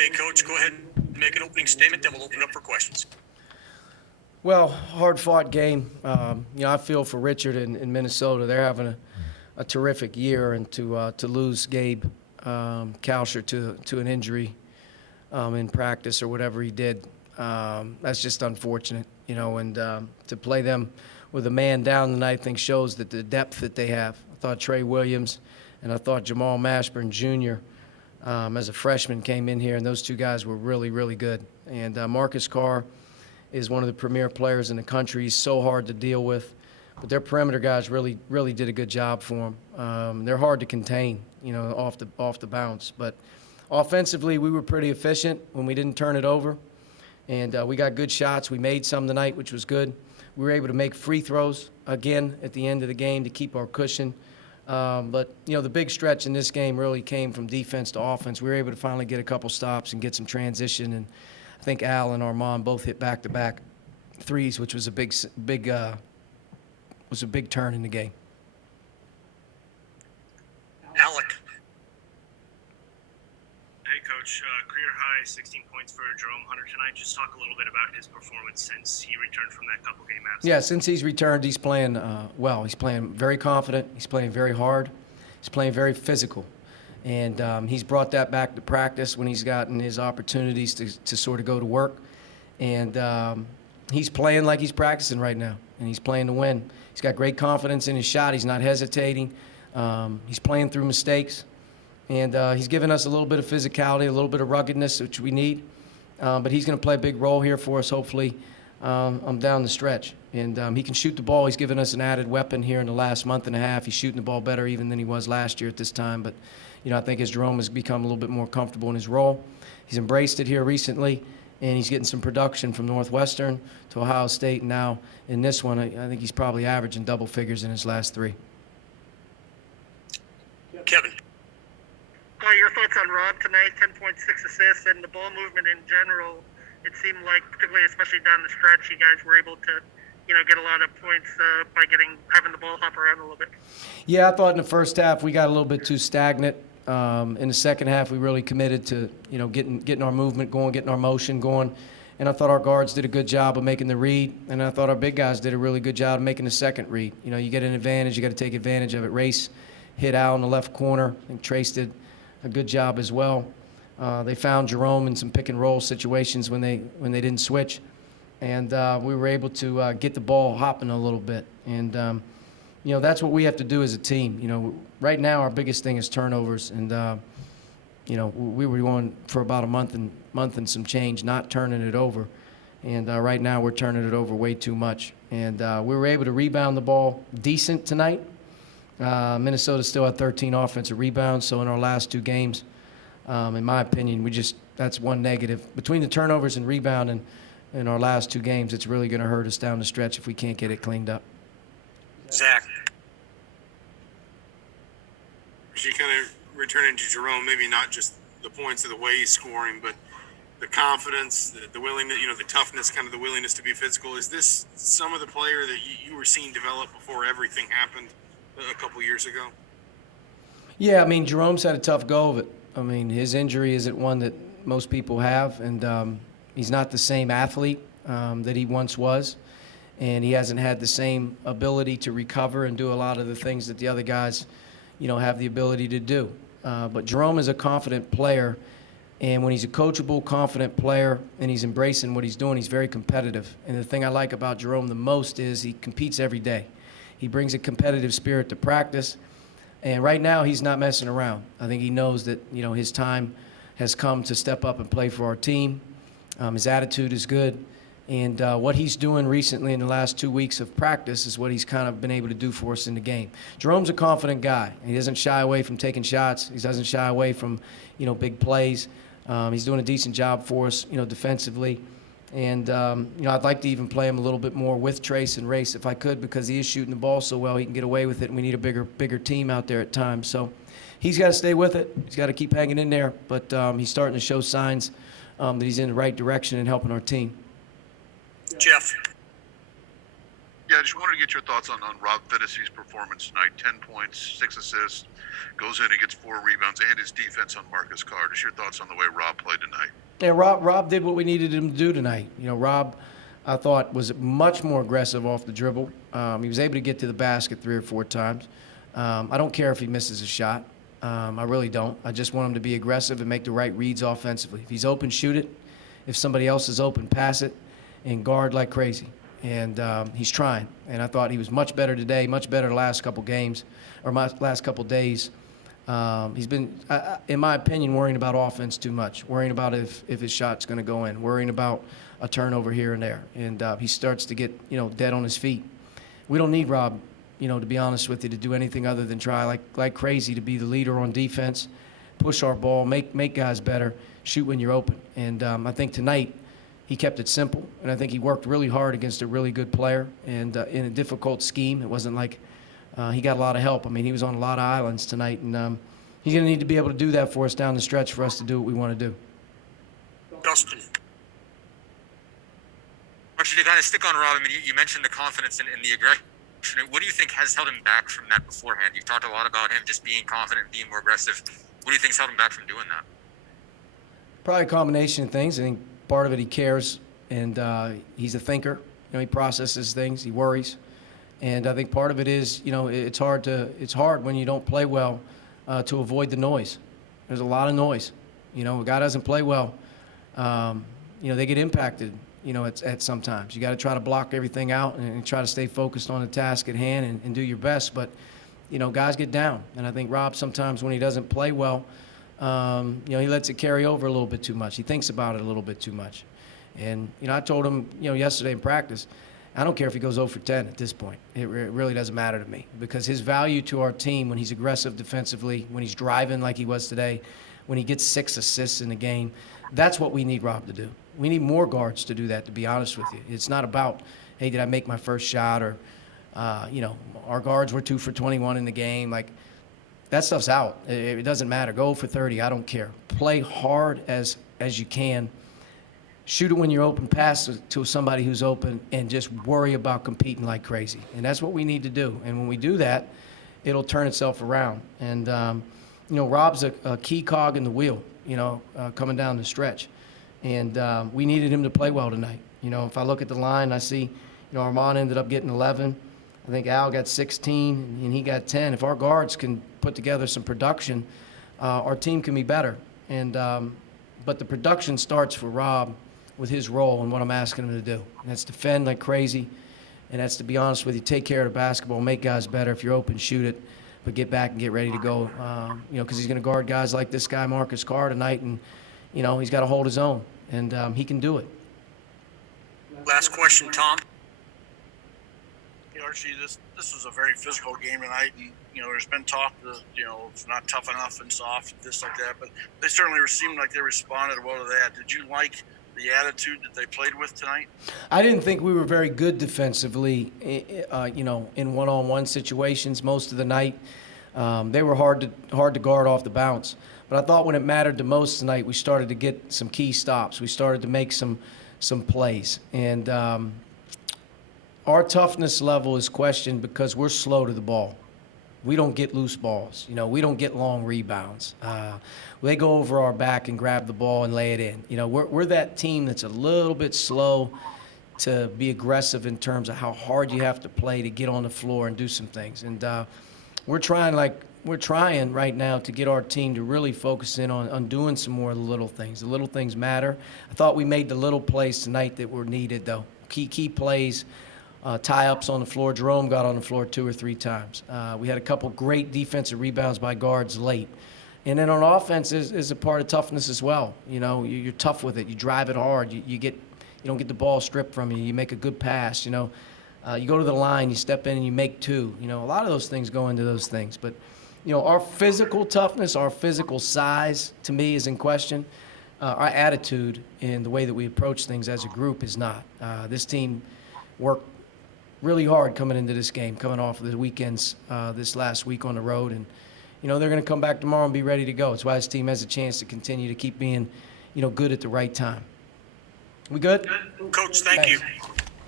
Okay, Coach, go ahead and make an opening statement, then we'll open it up for questions. Well, hard-fought game. I feel for Richard in Minnesota. They're having a terrific year, and to lose Gabe Kalsher to an injury in practice or whatever he did, that's just unfortunate. And to play them with a man down tonight, I think shows that the depth that they have. I thought Trey Williams and I thought Jamal Mashburn Jr. As a freshman came in here, and those two guys were really, really good. And Marcus Carr is one of the premier players in the country. He's so hard to deal with. But their perimeter guys really, really did a good job for him. They're hard to contain, off the bounce. But offensively, we were pretty efficient when we didn't turn it over. And we got good shots. We made some tonight, which was good. We were able to make free throws again at the end of the game to keep our cushion. But the big stretch in this game really came from defense to offense. We were able to finally get a couple stops and get some transition. And I think Al and Armand both hit back-to-back threes, which was a big turn in the game. Alec. Hey, Coach. Career high 16 points for Jerome Hunter tonight. Just talk a little bit about his performance since he returned from that couple game absence. Yeah, since he's returned, he's playing well. He's playing very confident. He's playing very hard. He's playing very physical. And he's brought that back to practice when he's gotten his opportunities to sort of go to work. And he's playing like he's practicing right now, and he's playing to win. He's got great confidence in his shot. He's not hesitating. He's playing through mistakes. And he's given us a little bit of physicality, a little bit of ruggedness, which we need. But he's going to play a big role here for us, hopefully, down the stretch. And he can shoot the ball. He's given us an added weapon here in the last month and a half. He's shooting the ball better even than he was last year at this time. But, I think as Jerome has become a little bit more comfortable in his role, he's embraced it here recently, and he's getting some production from Northwestern to Ohio State. And now in this one, I think he's probably averaging double figures in his last three. Kevin. Your thoughts on Rob tonight, 10.6 assists, and the ball movement in general. It seemed like, particularly especially down the stretch, you guys were able to, get a lot of points by having the ball hop around a little bit. Yeah, I thought in the first half we got a little bit too stagnant. In the second half, we really committed to, getting our movement going, getting our motion going. And I thought our guards did a good job of making the read, and I thought our big guys did a really good job of making the second read. You get an advantage, you got to take advantage of it. Race hit out in the left corner. I think Trace did a good job as well. They found Jerome in some pick and roll situations when they didn't switch, and we were able to get the ball hopping a little bit. And that's what we have to do as a team. Right now our biggest thing is turnovers, and we were going for about a month and some change, not turning it over. And right now we're turning it over way too much. And we were able to rebound the ball decent tonight. Minnesota still had 13 offensive rebounds, so in our last two games, in my opinion, that's one negative. Between the turnovers and rebounding in our last two games, it's really going to hurt us down the stretch if we can't get it cleaned up. Zach. As you kind of returning to Jerome, maybe not just the points of the way he's scoring, but the confidence, the willingness, the toughness, kind of the willingness to be physical. Is this some of the player that you were seeing develop before everything happened a couple years ago? Yeah, Jerome's had a tough go of it. His injury isn't one that most people have, and he's not the same athlete that he once was, and he hasn't had the same ability to recover and do a lot of the things that the other guys, have the ability to do. But Jerome is a confident player, and when he's a coachable, confident player and he's embracing what he's doing, he's very competitive. And the thing I like about Jerome the most is he competes every day. He brings a competitive spirit to practice, and right now he's not messing around. I think he knows that his time has come to step up and play for our team. His attitude is good, and what he's doing recently in the last 2 weeks of practice is what he's kind of been able to do for us in the game. Jerome's a confident guy. He doesn't shy away from taking shots. He doesn't shy away from big plays. He's doing a decent job for us defensively. And, I'd like to even play him a little bit more with Trace and Race if I could, because he is shooting the ball so well he can get away with it, and we need a bigger team out there at times. So he's got to stay with it. He's got to keep hanging in there. But he's starting to show signs that he's in the right direction and helping our team. Jeff. Yeah, I just wanted to get your thoughts on Rob Finney's performance tonight. 10 points, 6 assists, goes in and gets 4 rebounds, and his defense on Marcus Carr. Just your thoughts on the way Rob played tonight. Yeah, Rob did what we needed him to do tonight. You know, Rob, I thought, was much more aggressive off the dribble. He was able to get to the basket 3 or 4 times. I don't care if he misses a shot. I really don't. I just want him to be aggressive and make the right reads offensively. If he's open, shoot it. If somebody else is open, pass it, and guard like crazy. And he's trying. And I thought he was much better today, much better the last couple games, or last couple days. He's been, in my opinion, worrying about offense too much, worrying about if his shot's going to go in, worrying about a turnover here and there. And he starts to get, dead on his feet. We don't need Rob, to be honest with you, to do anything other than try like crazy to be the leader on defense, push our ball, make guys better, shoot when you're open. And I think tonight he kept it simple, and I think he worked really hard against a really good player and in a difficult scheme. It wasn't like he got a lot of help. I mean, he was on a lot of islands tonight, and he's going to need to be able to do that for us down the stretch for us to do what we want to do. Dustin. Archie, to kind of stick on Rob, I mean, you mentioned the confidence and the aggression. What do you think has held him back from that beforehand? You've talked a lot about him just being confident, being more aggressive. What do you think's held him back from doing that? Probably a combination of things. I think part of it, he cares, and he's a thinker. He processes things. He worries. And I think part of it is, it's hard when you don't play well to avoid the noise. There's a lot of noise. A guy doesn't play well, they get impacted, at sometimes. You got to try to block everything out and try to stay focused on the task at hand and do your best. But, guys get down. And I think Rob sometimes when he doesn't play well, he lets it carry over a little bit too much. He thinks about it a little bit too much. And, I told him, yesterday in practice, I don't care if he goes 0 for 10 at this point. It really doesn't matter to me because his value to our team when he's aggressive defensively, when he's driving like he was today, when he gets 6 assists in a game, that's what we need Rob to do. We need more guards to do that, to be honest with you. It's not about, hey, did I make my first shot or, our guards were 2 for 21 in the game. Like, that stuff's out. It doesn't matter. Go 0 for 30. I don't care. Play hard as you can. Shoot it when you're open, pass to somebody who's open, and just worry about competing like crazy. And that's what we need to do. And when we do that, it'll turn itself around. And, Rob's a key cog in the wheel, coming down the stretch. And we needed him to play well tonight. If I look at the line, I see, Armand ended up getting 11. I think Al got 16, and he got 10. If our guards can put together some production, our team can be better. And but the production starts for Rob with his role and what I'm asking him to do. And that's defend like crazy, and that's, to be honest with you, take care of the basketball, make guys better. If you're open, shoot it, but get back and get ready to go, because he's going to guard guys like this guy, Marcus Carr, tonight, and, he's got to hold his own, and he can do it. Last question, Tom. Hey, Archie, this was a very physical game tonight, and, there's been talk that, it's not tough enough and soft, this, like that, but they certainly seemed like they responded well to that. Did you like the attitude that they played with tonight? I didn't think we were very good defensively, in one-on-one situations most of the night. They were hard to guard off the bounce. But I thought when it mattered the most tonight, we started to get some key stops. We started to make some plays. And our toughness level is questioned because we're slow to the ball. We don't get loose balls. We don't get long rebounds. They go over our back and grab the ball and lay it in. We're that team that's a little bit slow to be aggressive in terms of how hard you have to play to get on the floor and do some things. And we're trying right now to get our team to really focus in on doing some more of the little things. The little things matter. I thought we made the little plays tonight that were needed, though. Key plays. Tie-ups on the floor. Jerome got on the floor 2 or 3 times. We had a couple great defensive rebounds by guards late. And then on offense is a part of toughness as well. You're tough with it. You drive it hard. You don't get the ball stripped from you. You make a good pass. You go to the line, you step in and you make 2. A lot of those things go into those things. But, our physical toughness, our physical size, to me, is in question. Our attitude and the way that we approach things as a group is not. This team worked really hard coming into this game, coming off of the weekends this last week on the road. And, they're going to come back tomorrow and be ready to go. It's why this team has a chance to continue to keep being, good at the right time. We good? Coach, thank Thanks. you.